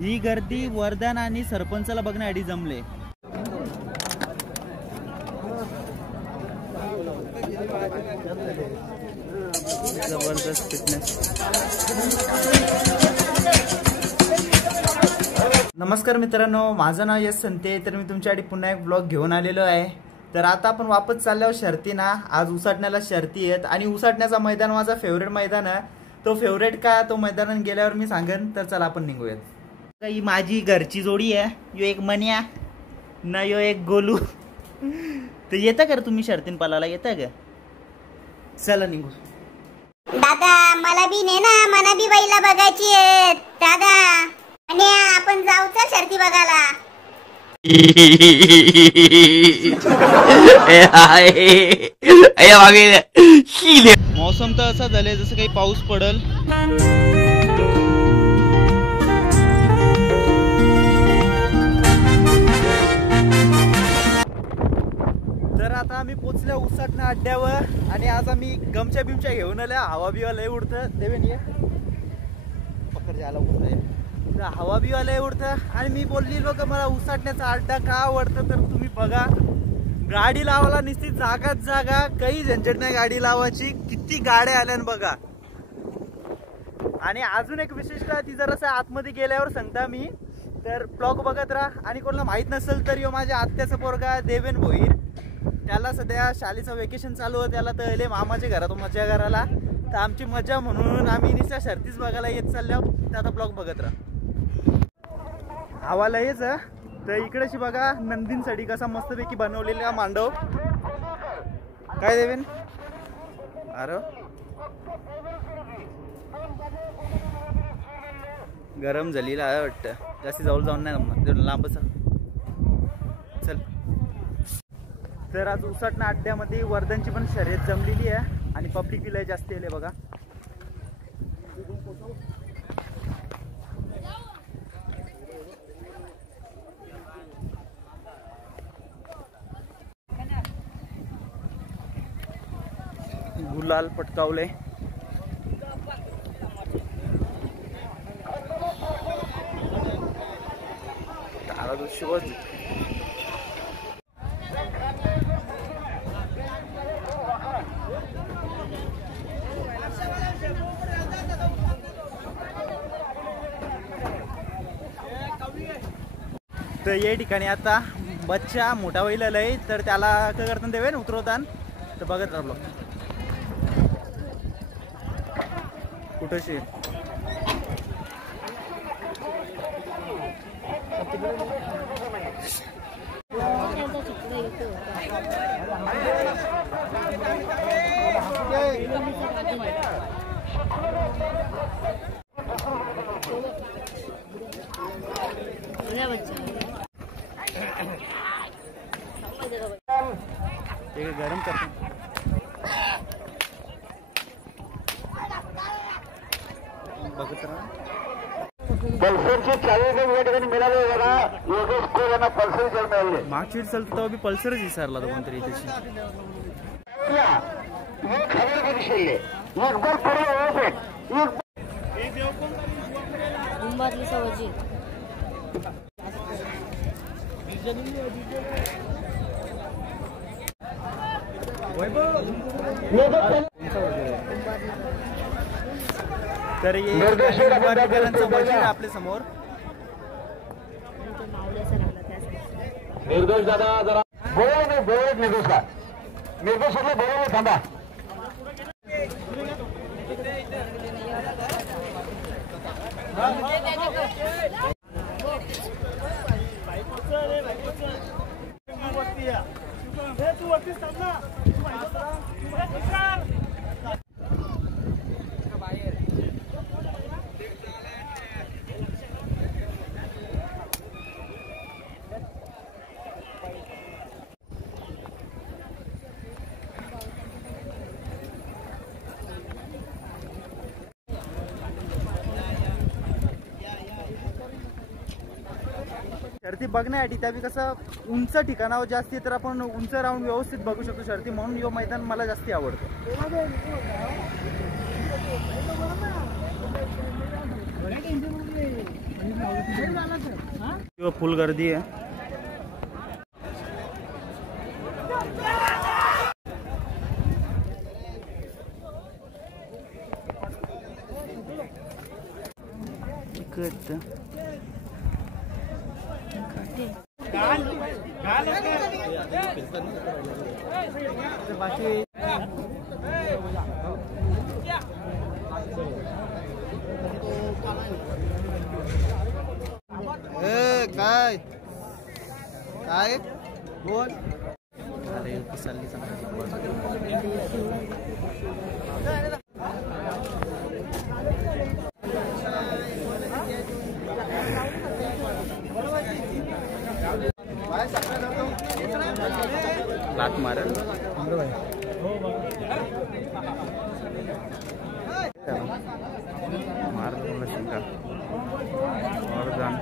ही गर्दी वर्धन आणि सरपंचाला बघण्यासाठी जमले। जबरदस्त फिटनेस। नमस्कार मित्रांनो, माझं नाव यश संते। तर मी तुमच्यासाठी पुन्हा एक ब्लॉग घेऊन आलेलो आहे। तर आता आपण वापस चाललो शर्तीना। आज उसाटण्याला शर्ती आहेत आणि उसाटण्याचा मैदान माझा फेवरेट मैदान आहे। तो फेवरेट का तो मैदानात गेल्यावर मी सांगेन। तर चला आपण निघूयात। ही माझी घरची जोडी आहे, यो एक मन्या ना यो एक गोलू। तर येता का तुम्ही शर्तीन पालाला, येता का? चला निघू। दादा मला बी ने ना, मला बी बैला बघायची आहेत दादा, आणि आपण जाऊ चल शर्ती बघायला। मौसम तर असा झाले जसं काही पाऊस पडल। तर आता आम्ही पोचल्या उसाटणा अड्ड्यावर आणि आज आम्ही गमच्या बिमच्या घेऊन आल्या। हवा बिवा लय उडतं देवेन, ये पकड जायला उडतंय। तर हवा बिवा लय उडतं आणि मी बोलली लोक मला उसाटण्याचा अड्डा का आवडतं। तर तुम्ही बघा, गाडी लावायला नुसती जागाच जागा, काही झंझट नाही गाडी लावायची। किती गाड्या आल्या बघा। आणि अजून एक विशेषतः ती जरासं आतमध्ये गेल्यावर सांगता मी। तर ब्लॉग बघत राहा। आणि कोणाला माहित नसेल तर यो माझ्या आत्याचा पोरगा देवेन भोईर, त्याला सध्या शाळेचं वेकेशन चालू आहे। त्याला तर मामाच्या घरातून मजा करायला। तर आमची मजा म्हणून आम्ही निस्त्या शर्तीच बघायला येत चाललो। तर आता ब्लॉग बघत राहा। हवाला हेच तर इकडेशी बघा नंदींसाठी कसा मस्तपैकी बनवलेला मांडव। काय देवेन? अरे गरम झालेला आहे वाटतं, जास्ती जवळ जाऊन नाही लांबच चल। तर आज उसाटणा अड्ड्यामध्ये वर्धनची पण शर्यत जमलेली आहे आणि पब्लिक विलय जास्त येले बघा। गुलाल पटकावले। तारा दृश्य तर या ठिकाणी आता बच्चा मोठा बैल आहे। तर त्याला काय करताना देवेन उतरवताना तर बघत राहिलो कुठेशी। गरम करते बघत राहा। पल्सरची चावी या ठिकाणी मिळाली बघा। योगेश कोल यांना पल्सर चावी मिळाली। मागची चालतो तेव्हा बी पल्सरच विसरला तो कोणतरी त्याची। तर आपल्या समोर निर्दोष दादा जरा बोल निर्दोष का निर्दोष बोल थांबा। शर्ती बघण्यासाठी त्यावेळी कसं उंच ठिकाणावर जास्ती तर आपण उंच राहून व्यवस्थित बघू शकतो शर्ती, म्हणून यो मैदान मला जास्ती आवडतं. फुल गर्दी आहे. काय काय बोल. अरे चालली लात मारल मार शिंका वरदान.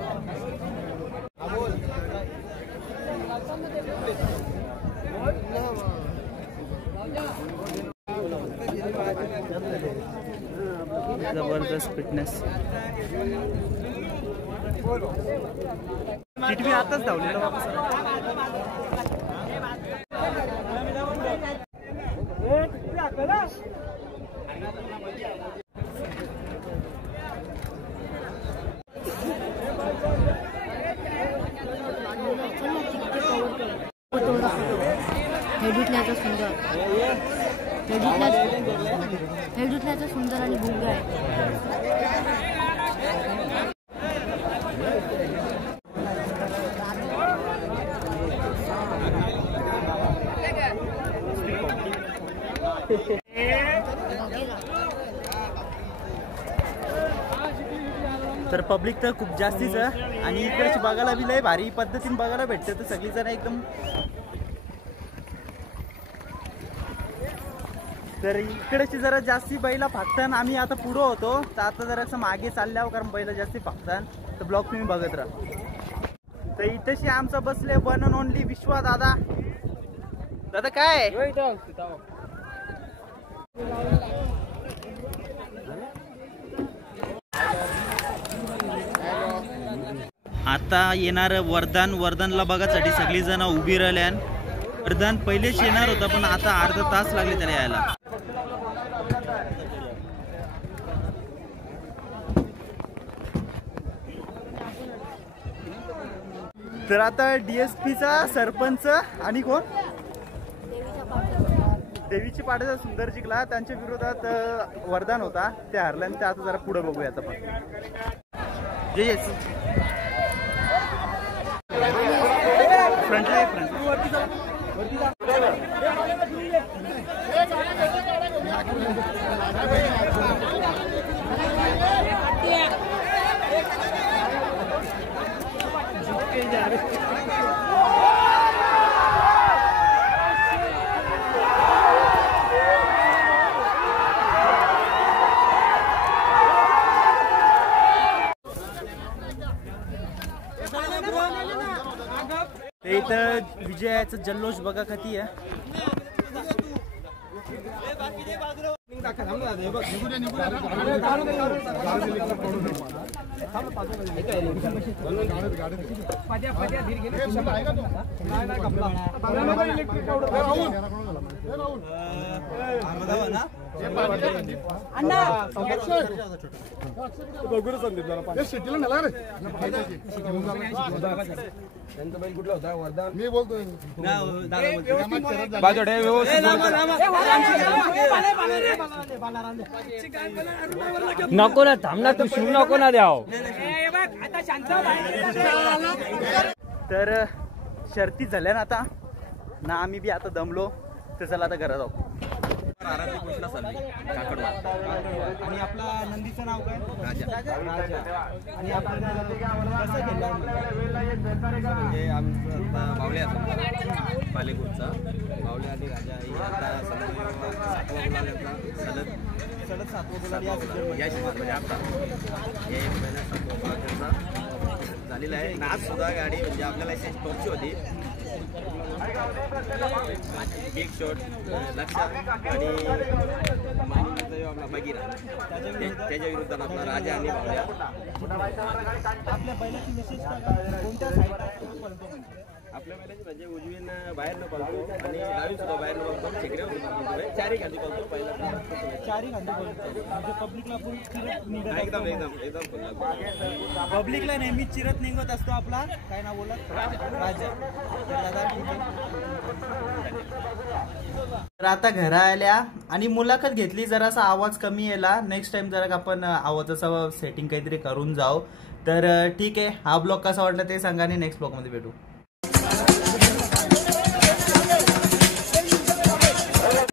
जबरदस्त फिटनेस. किट मी आताच धावलेलं वापस. हेड धुतल्याचं सुंदर आणि भुंगा आहे. तर पब्लिक तर खूप जास्तीच आहे आणि इकडची बघायला बी लय भारी पद्धतीने बघायला भेटते. तर सगळी जण एकदम. तर इकडेची जरा जास्ती बैला फाकतान. आम्ही आता पुढं होतो तर आता जरासं मागे चालल्यावर कारण बैला जास्ती फाकतान. तर ब्लॉग तुम्ही बघत राहा. तर इथेशी आमचं बसले वन अँड ओनली विश्वा दादा. दादा काय आता येणार वरदानला बघासाठी सगळी जण उभी राहिल्यान. वरदान पहिलेच येणार होता पण आता अर्धा तास लागले त्याला यायला. तर आता DSPचा सरपंच आणि कोण देवीची पाड्याचा सुंदर जिंकला. त्यांच्या विरोधात वरदान होता ते हरला आणि ते आता जरा पुढे बघूया. आता पण फ्रंटला ते इथं विजयाचा जल्लोष बघा किती आहे. नको ना थांब ना तू शिव नको ना द्याव. तर शर्ती झाल्या ना आता ना आम्ही बी आता दमलो. तर चला आता घरात जाऊ. आणि आपला नंदीचं नाव काय राजा. आणि आपण कसं केलं म्हणजे आमचं आता मावळे असं पालेपूरचा मावळे आणि राजा ही आता सलग 7 गुलाल या सीझनमध्ये आता हे महिन्यात 7 गुलाल झालेला आहे. आज सुद्धा गाडी म्हणजे आपल्याला टॉपची होती. बिग शॉट लक्षात आणि आपला बगीरा, त्याच्या विरुद्ध आपला राजा आणि भावड्या. आपल्या बैलाची विशेष कोणत्या साईडला आपल्या बैलाची म्हणजे उजवीन बाहेर न पळतो आणि डावी सुद्धा बाहेर न पळतो, शिकऱ्यावर सुद्धा पळतो, चारही खाली पळतो. पहिला चारही खांदे बोलतो म्हणजे पब्लिकला आपण चिरत निघत एकदम एकदम एकदम फुल. पब्लिकला नेहमी चिरत निघत असतो आपला काय नाव बोलत राजा. तर दादा ठीक आहे. तर आता घरा आल्या आणि मुलाखत घेतली, जरासा आवाज कमी यायला. नेक्स्ट टाइम जरा आपण आवाजाचं सेटिंग काहीतरी करून जाऊ. तर ठीक आहे, हा ब्लॉग कसा वाटला ते सांगा आणि नेक्स्ट ब्लॉग मध्ये भेटू.